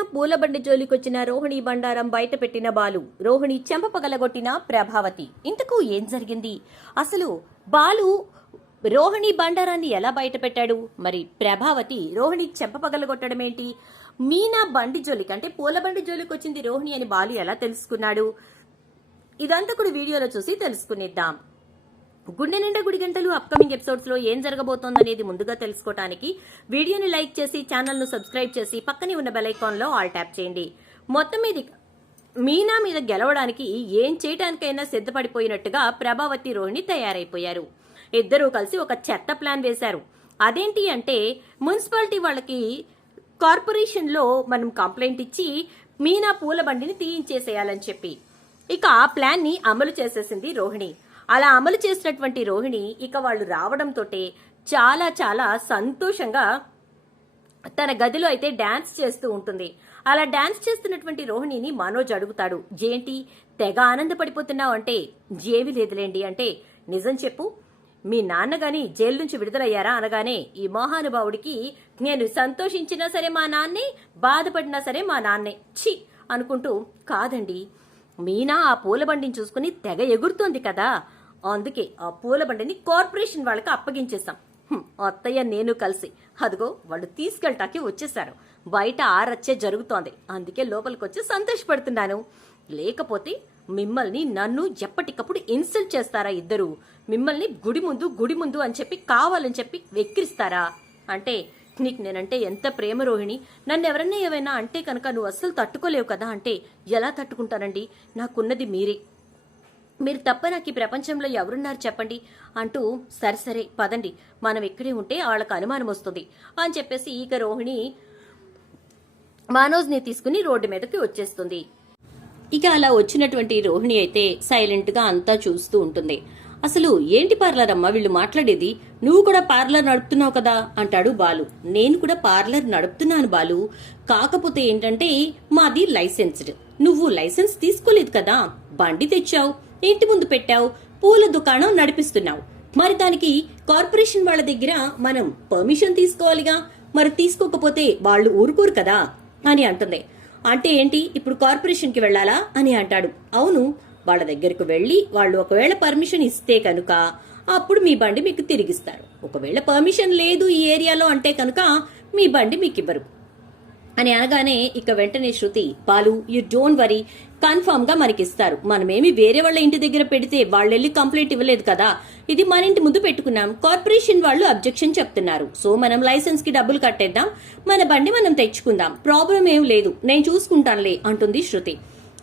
మీనా పూలబండి జోలికొచ్చిన రోహిణి బండారం బయట పెట్టిన బాలు. రోహిణి చెంప పగలగొట్టిన ప్రభావతి. ఇంతకు ఏం జరిగింది? అసలు బాలు రోహిణి బండారాన్ని ఎలా బయట పెట్టాడు మరి ప్రభావతి రోహిణి చెంప పగలగొట్టడం ఏంటి? మీనా బండి జోలికి అంటే పూలబండి జోలికి వచ్చింది రోహిణి అని బాలు ఎలా తెలుసుకున్నాడు? ఇదంతా కూడా వీడియోలో చూసి తెలుసుకునేద్దాం. గుండె నిండా గుడి గంటలు అప్కమింగ్ ఎపిసోడ్స్లో ఏం జరగబోతోందనేది ముందుగా తెలుసుకోవడానికి వీడియోని లైక్ చేసి ఛానల్ను సబ్స్క్రైబ్ చేసి పక్కనే ఉన్న బెల్లో ఆల్ ట్యాప్ చేయండి. మొత్తం మీద మీనా మీద గెలవడానికి ఏం చేయడానికైనా సిద్ధపడిపోయినట్టుగా ప్రభావతి రోహిణి తయారైపోయారు. ఇద్దరూ కలిసి ఒక చెత్త ప్లాన్ వేశారు. అదేంటి అంటే మున్సిపాలిటీ వాళ్ళకి కార్పొరేషన్లో మనం కంప్లైంట్ ఇచ్చి మీనా పూల బండిని తీయించేసేయాలని చెప్పి. ఇక ఆ ప్లాన్ని అమలు చేసేసింది రోహిణి. అలా అమలు చేసినటువంటి రోహిణి ఇక వాళ్ళు రావడంతో చాలా చాలా సంతోషంగా తన గదిలో అయితే డాన్స్ చేస్తూ ఉంటుంది. అలా డాన్స్ చేస్తున్నటువంటి రోహిణిని మనోజ్ అడుగుతాడు జేంటి తెగ ఆనందపడిపోతున్నావు అంటే జేవి లేదులేండి అంటే నిజం చెప్పు. మీ నాన్నగాని జైలు నుంచి విడుదలయ్యారా అనగానే ఈ మహానుభావుడికి నేను సంతోషించినా సరే మా నాన్నే బాధపడినా సరే మా నాన్నే. ఛీ! అనుకుంటూ కాదండి మీనా ఆ పూల బండిని చూసుకుని తెగ ఎగురుతోంది కదా. అందుకే ఆ పూల బండిని కార్పొరేషన్ వాళ్ళకి అప్పగించేశాం. అత్తయ్య నేను కలిసి. అదిగో వాళ్ళు తీసుకెళ్ళటానికి వచ్చేసారు బయట ఆరచ్చే జరుగుతోంది. అందుకే లోపలికి వచ్చి సంతోషపడుతున్నాను. లేకపోతే మిమ్మల్ని నన్ను ఎప్పటికప్పుడు ఇన్సల్ట్ చేస్తారా ఇద్దరు? మిమ్మల్ని గుడి ముందు గుడి ముందు అని చెప్పి కావాలని చెప్పి వెక్కిరిస్తారా? అంటే నీకు నేనంటే ఎంత ప్రేమ రోహిణి? నన్ను ఎవరన్నా ఏమైనా అంటే కనుక నువ్వు అస్సలు తట్టుకోలేవు కదా అంటే ఎలా తట్టుకుంటానండి? నాకున్నది మీరే. మీరు తప్ప నాకు ఈ ప్రపంచంలో ఎవరున్నారు చెప్పండి? అంటూ సరే సరే పదండి. మనం ఇక్కడే ఉంటే వాళ్ళకు అనుమానం వస్తుంది అని చెప్పేసి ఇక రోహిణి మనోజ్ని తీసుకుని రోడ్డు మీదకి వచ్చేస్తుంది. ఇక అలా వచ్చినటువంటి రోహిణి అయితే సైలెంట్గా అంతా చూస్తూ ఉంటుంది. అసలు ఏంటి పార్లర్ అమ్మ వీళ్ళు మాట్లాడేది నువ్వు కూడా పార్లర్ నడుపుతున్నావు కదా అంటాడు బాలు. నేను కూడా పార్లర్ నడుపుతున్నాను బాలు. కాకపోతే ఏంటంటే మాది లైసెన్స్డ్. నువ్వు లైసెన్స్ తీసుకోలేదు కదా. బండి తెచ్చావు. ఇంటి ముందు పెట్టావు పూల దుకాణం నడిపిస్తున్నావు. మరి దానికి కార్పొరేషన్ వాళ్ళ దగ్గర మనం పర్మిషన్ తీసుకోవాలిగా? మరి తీసుకోకపోతే వాళ్ళు ఊరుకోరు కదా? అని అంటుంది. అంటే ఏంటి? ఇప్పుడు కార్పొరేషన్కి వెళ్ళాలా? అని అంటాడు. అవును వాళ్ళ దగ్గరకు వెళ్ళి వాళ్ళు ఒకవేళ పర్మిషన్ ఇస్తే కనుక అప్పుడు మీ బండి మీకు తిరిగిస్తారు. ఒకవేళ పర్మిషన్ లేదు ఈ ఏరియాలో అంటే కనుక మీ బండి మీకు ఇవ్వరు అని అనగానే ఇక వెంటనే Shruti Balu you don't worry కన్ఫర్మ్గా మనకిస్తారు. మనమేమి వేరే వాళ్ళ ఇంటి దగ్గర పెడితే వాళ్ళు వెళ్ళి కంప్లైంట్ ఇవ్వలేదు కదా? ఇది మన ఇంటి ముందు పెట్టుకున్నాం. కార్పొరేషన్ వాళ్ళు అబ్జెక్షన్ చెప్తున్నారు. సో మనం లైసెన్స్కి డబ్బులు కట్టేద్దాం. మన బండి మనం తెచ్చుకుందాం. ప్రాబ్లం ఏం లేదు. నేను చూసుకుంటానులే అంటుంది శృతి.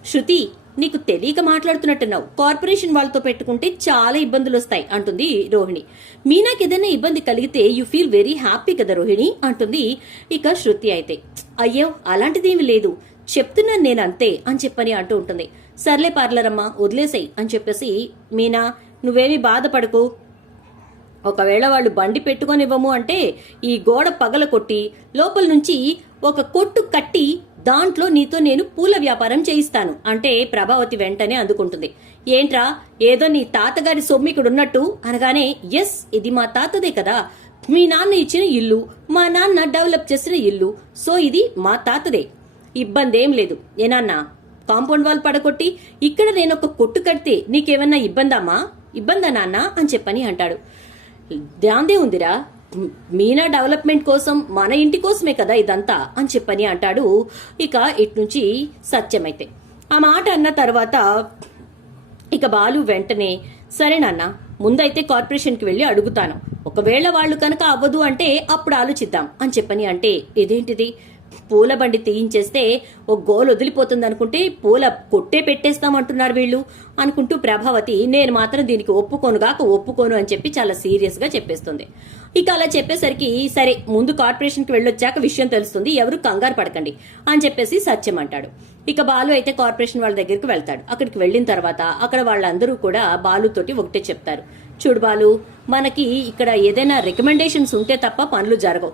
శృతి నీకు తెలియక మాట్లాడుతున్నట్టున్నావు. కార్పొరేషన్ వాళ్ళతో పెట్టుకుంటే చాలా ఇబ్బందులు వస్తాయి అంటుంది రోహిణి. మీనాకి ఏదైనా ఇబ్బంది కలిగితే యు ఫీల్ వెరీ హ్యాపీ కదా రోహిణి అంటుంది ఇక శృతి అయితే. అయ్యో అలాంటిదేమీ లేదు. చెప్తున్నాను నేను అంతే అని చెప్పని అంటూ ఉంటుంది. సర్లే పార్లరమ్మ వదిలేసాయి అని చెప్పేసి మీనా నువ్వేమీ బాధపడకు. ఒకవేళ వాళ్ళు బండి పెట్టుకొనివ్వము అంటే ఈ గోడ పగల కొట్టి లోపల నుంచి ఒక కొట్టు కట్టి దాంట్లో నీతో నేను పూల వ్యాపారం చేయిస్తాను అంటే ప్రభావతి వెంటనే అందుకుంటుంది. ఏంట్రా ఏదో నీ తాతగారి సొమ్మికుడున్నట్టు ఇక్కడ ఉన్నట్టు అనగానే ఎస్ ఇది మా తాతదే కదా. మీ నాన్న ఇచ్చిన ఇల్లు మా నాన్న డెవలప్ చేసిన ఇల్లు సో ఇది మా తాతదే. ఇబ్బంది ఏం లేదు ఏనాన్నా కాంపౌండ్ వాల్ పడగొట్టి ఇక్కడ నేను ఒక కొట్టు కడితే నీకేమన్నా ఇబ్బందమ్మా ఇబ్బందా నాన్న అని చెప్పని అంటాడు. దాందే ఉందిరా. మీనా డెవలప్మెంట్ కోసం మన ఇంటి కోసమే కదా ఇదంతా అని చెప్పని అంటాడు. ఇక ఇటు నుంచి సత్యమైతే. ఆ మాట అన్న తర్వాత ఇక బాలు వెంటనే సరే నాన్న ముందైతే కార్పొరేషన్కి వెళ్ళి అడుగుతాను. ఒకవేళ వాళ్ళు కనుక అవ్వదు అంటే అప్పుడు ఆలోచిద్దాం అని చెప్పని అంటే ఇదేంటిది? పూల బండి తీయించేస్తే ఓ గోల్ వదిలిపోతుంది అనుకుంటే పూల కొట్టే పెట్టేస్తామంటున్నారు వీళ్ళు అనుకుంటూ ప్రభావతి నేను మాత్రం దీనికి ఒప్పుకోనుగాక ఒప్పుకోను అని చెప్పి చాలా సీరియస్గా చెప్పేస్తుంది. ఇక అలా చెప్పేసరికి సరే ముందు కార్పొరేషన్కి వెళ్ళొచ్చాక విషయం తెలుస్తుంది ఎవరు కంగారు పడకండి అని చెప్పేసి సత్యం అంటాడు. ఇక బాలు అయితే కార్పొరేషన్ వాళ్ళ దగ్గరికి వెళ్తాడు. అక్కడికి వెళ్ళిన తర్వాత అక్కడ వాళ్ళందరూ కూడా బాలుతోటి ఒకటే చెప్తారు. చూడు బాలు మనకి ఇక్కడ ఏదైనా రికమెండేషన్స్ ఉంటే తప్ప పనులు జరగవు.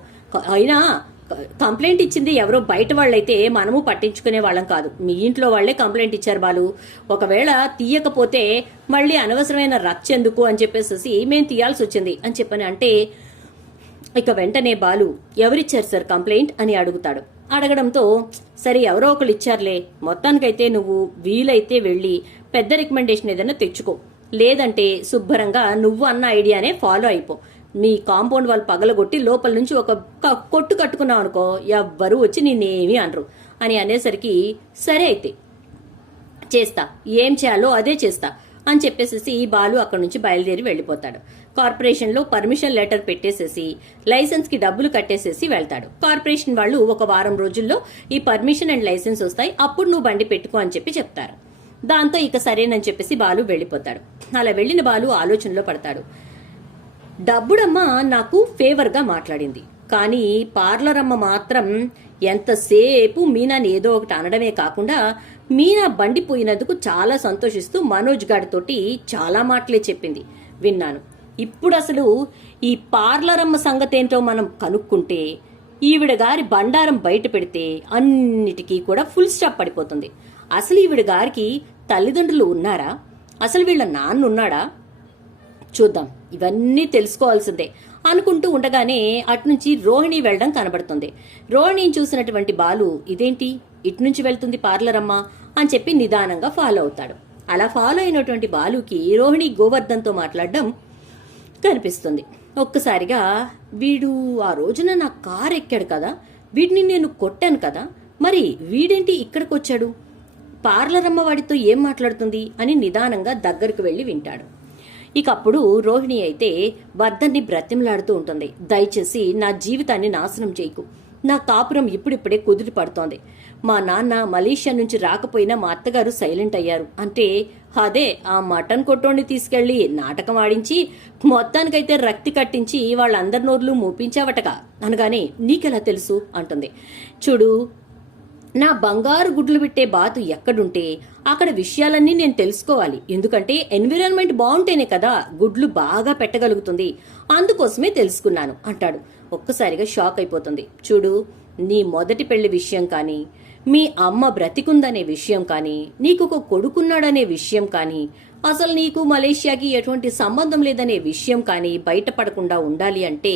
అయినా కంప్లైంట్ ఇచ్చింది ఎవరో బయట వాళ్ళైతే మనము పట్టించుకునే వాళ్ళం కాదు. మీ ఇంట్లో వాళ్ళే కంప్లైంట్ ఇచ్చారు బాలు. ఒకవేళ తీయకపోతే మళ్ళీ అనవసరమైన రచ్చ ఎందుకు అని చెప్పేసి మేము తీయాల్సి వచ్చింది అని చెప్పని అంటే ఇక వెంటనే బాలు ఎవరిచ్చారు సార్ కంప్లైంట్ అని అడుగుతాడు. అడగడంతో సరే ఎవరో ఒకళ్ళు ఇచ్చారులే మొత్తానికైతే నువ్వు వీలైతే వెళ్ళి పెద్ద రికమెండేషన్ ఏదైనా తెచ్చుకో. లేదంటే శుభ్రంగా నువ్వు అన్న ఐడియానే ఫాలో అయిపో. మీ కాంపౌండ్ వాళ్ళు పగలగొట్టి లోపల నుంచి ఒక కొట్టు కట్టుకున్నావు అనుకో ఎవ్వరూ వచ్చి నేనేమి అనరు. అని అనేసరికి సరే అయితే చేస్తా. ఏం చేయాలో అదే చేస్తా అని చెప్పేసేసి బాలు అక్కడి నుంచి బయలుదేరి వెళ్ళిపోతాడు. కార్పొరేషన్లో పర్మిషన్ లెటర్ పెట్టేసేసి లైసెన్స్కి డబ్బులు కట్టేసేసి వెళ్తాడు. కార్పొరేషన్ వాళ్ళు ఒక వారం రోజుల్లో ఈ పర్మిషన్ అండ్ లైసెన్స్ వస్తాయి అప్పుడు నువ్వు బండి పెట్టుకో అని చెప్పి చెప్తారు. దాంతో ఇక సరేనని చెప్పేసి బాలు వెళ్ళిపోతాడు. అలా వెళ్ళిన బాలు ఆలోచనలో పడతాడు. డబ్బుడమ్మ నాకు ఫేవర్గా మాట్లాడింది. కానీ పార్లర్ అమ్మ మాత్రం ఎంతసేపు మీనాని ఏదో ఒకటి అనడమే కాకుండా మీనా బండి పోయినందుకు చాలా సంతోషిస్తూ మనోజ్ గారితోటి చాలా మాటలే చెప్పింది. విన్నాను. ఇప్పుడు అసలు ఈ పార్లర్ అమ్మ సంగతేంటో మనం కనుక్కుంటే ఈవిడ గారి బండారం బయట పెడితే అన్నిటికీ కూడా ఫుల్ స్టాప్ పడిపోతుంది. అసలు ఈవిడ గారికి తల్లిదండ్రులు ఉన్నారా? అసలు వీళ్ళ నాన్న ఉన్నాడా? చూద్దాం. ఇవన్నీ తెలుసుకోవాల్సిందే. అనుకుంటూ ఉండగానే అటునుంచి రోహిణి వెళ్ళడం కనబడుతుంది. రోహిణిని చూసినటువంటి బాలు ఇదేంటి? ఇటు నుంచి వెళ్తుంది పార్లర్ అని చెప్పి నిదానంగా ఫాలో అవుతాడు. అలా ఫాలో అయినటువంటి బాలుకి రోహిణి గోవర్ధన్తో మాట్లాడడం కనిపిస్తుంది. ఒక్కసారిగా వీడు ఆ రోజున నా కారు ఎక్కాడు కదా. వీడిని నేను కొట్టాను కదా. మరి వీడేంటి ఇక్కడికి వచ్చాడు పార్లర్ అమ్మ వాడితో ఏం మాట్లాడుతుంది? అని నిదానంగా దగ్గరకు వెళ్ళి వింటాడు. ఇక అప్పుడు రోహిణి అయితే వర్ధన్ని బ్రతిమలాడుతూ ఉంటుంది. దయచేసి నా జీవితాన్ని నాశనం చేయకు. నా కాపురం ఇప్పుడిప్పుడే కుదిరి పడుతోంది. మా నాన్న మలేషియా నుంచి రాకపోయినా మా అత్తగారు సైలెంట్ అయ్యారు. అంటే అదే ఆ మటన్ కొట్టోని తీసుకెళ్ళి నాటకం ఆడించి మొత్తానికైతే రక్తి కట్టించి వాళ్ళందరి నోర్లు మూపించావటగా. అనగానే నీకెలా తెలుసు? అంటుంది. చూడు నా బంగారు గుడ్లు పెట్టే బాతు ఎక్కడుంటే అక్కడ విషయాలన్నీ నేను తెలుసుకోవాలి. ఎందుకంటే ఎన్విరాన్మెంట్ బాగుంటేనే కదా గుడ్లు బాగా పెట్టగలుగుతుంది. అందుకోసమే తెలుసుకున్నాను అంటాడు. ఒక్కసారిగా షాక్ అయిపోతుంది. చూడు నీ మొదటి పెళ్ళి విషయం కానీ మీ అమ్మ బ్రతికుందనే విషయం కానీ నీకు ఒక కొడుకున్నాడనే విషయం కానీ అసలు నీకు మలేషియాకి ఎటువంటి సంబంధం లేదనే విషయం కానీ బయటపడకుండా ఉండాలి అంటే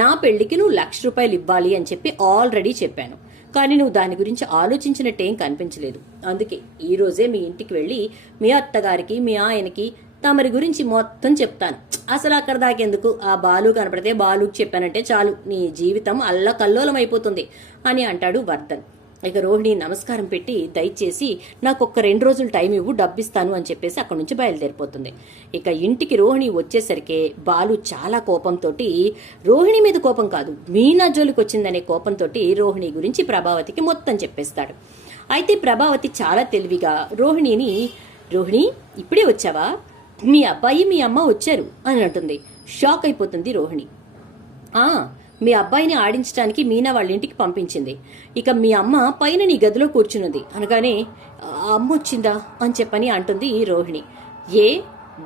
నా పెళ్ళికి నువ్వు లక్ష రూపాయలు ఇవ్వాలి అని చెప్పి ఆల్రెడీ చెప్పాను. కానీ నువ్వు దాని గురించి ఆలోచించినట్టేం కనిపించలేదు. అందుకే ఈరోజే మీ ఇంటికి వెళ్ళి మీ అత్తగారికి మీ ఆయనకి తమరి గురించి మొత్తం చెప్తాను. అసలు అక్కడ దాకెందుకు? ఆ బాలు కనపడితే బాలుకి చెప్పానంటే చాలు. నీ జీవితం అల్ల కల్లోలం అయిపోతుంది అని అంటాడు వర్ధన్. ఇక రోహిణి నమస్కారం పెట్టి దయచేసి నాకు ఒక్క రెండు రోజులు టైం ఇవ్వు డబ్బిస్తాను అని చెప్పేసి అక్కడి నుంచి బయలుదేరిపోతుంది. ఇక ఇంటికి రోహిణి వచ్చేసరికి బాలు చాలా కోపంతో రోహిణి మీద కోపం కాదు మీనా జోలికి వచ్చిందనే కోపంతో రోహిణి గురించి ప్రభావతికి మొత్తం చెప్పేస్తాడు. అయితే ప్రభావతి చాలా తెలివిగా రోహిణిని రోహిణి ఇప్పుడే వచ్చావా? మీ అబ్బాయి మీ అమ్మ వచ్చారు అని అంటుంది. షాక్ అయిపోతుంది రోహిణి. ఆ మీ అబ్బాయిని ఆడించడానికి మీనా వాళ్ళ ఇంటికి పంపించింది. ఇక మీ అమ్మ పైన నీ గదిలో కూర్చున్నది. అనగానే అమ్మ వచ్చిందా? అని చెప్పని అంటుంది ఈ రోహిణి. ఏ?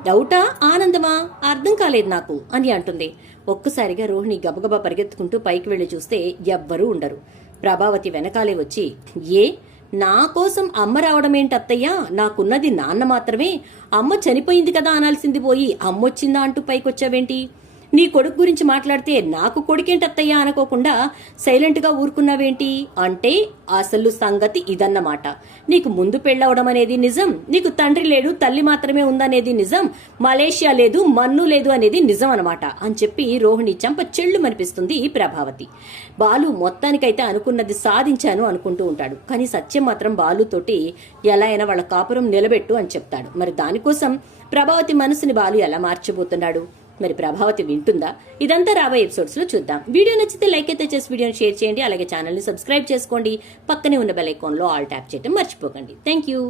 డౌటా? ఆనందమా? అర్థం కాలేదు నాకు అని అంటుంది. ఒక్కసారిగా రోహిణి గబగబా పరిగెత్తుకుంటూ పైకి వెళ్ళి చూస్తే ఎవ్వరూ ఉండరు. ప్రభావతి వెనకాలే వచ్చి ఏ? నా కోసం అమ్మ రావడమేంటి అత్తయ్యా నాకున్నది నాన్న మాత్రమే. అమ్మ చనిపోయింది కదా అనాల్సింది పోయి అమ్మొచ్చిందా అంటూ పైకొచ్చావేంటి? నీ కొడుకు గురించి మాట్లాడితే నాకు కొడుకేంటి అత్తయ్యా అనుకోకుండా సైలెంట్గా ఊరుకున్నావేంటి? అంటే అసలు సంగతి ఇదన్నమాట. నీకు ముందు పెళ్ళవడం అనేది నిజం నీకు తండ్రి లేడు తల్లి మాత్రమే ఉందనేది నిజం మలేషియా లేదు మన్ను లేదు అనేది నిజం అనమాట అని చెప్పి రోహిణి చంప చెళ్ళు మనిపిస్తుంది ఈ ప్రభావతి. బాలు మొత్తానికైతే అనుకున్నది సాధించాను అనుకుంటూ ఉంటాడు. కానీ సత్యం మాత్రం బాలుతోటి ఎలా అయినా వాళ్ళ కాపురం నిలబెట్టు అని చెప్తాడు. మరి దానికోసం ప్రభావతి మనసుని బాలు ఎలా మార్చబోతున్నాడు? మరి ప్రభావతి వింటుందా? ఇదంతా రాబోయే ఎపిసోడ్స్లో చూద్దాం. వీడియో నచ్చితే లైక్ అయితే చేసి వీడియోని షేర్ చేయండి. అలాగే ఛానల్ని సబ్స్క్రైబ్ చేసుకోండి. పక్కనే ఉన్న బెల్ ఐకాన్లో ఆల్ ట్యాప్ చేయడం మర్చిపోకండి. Thank you.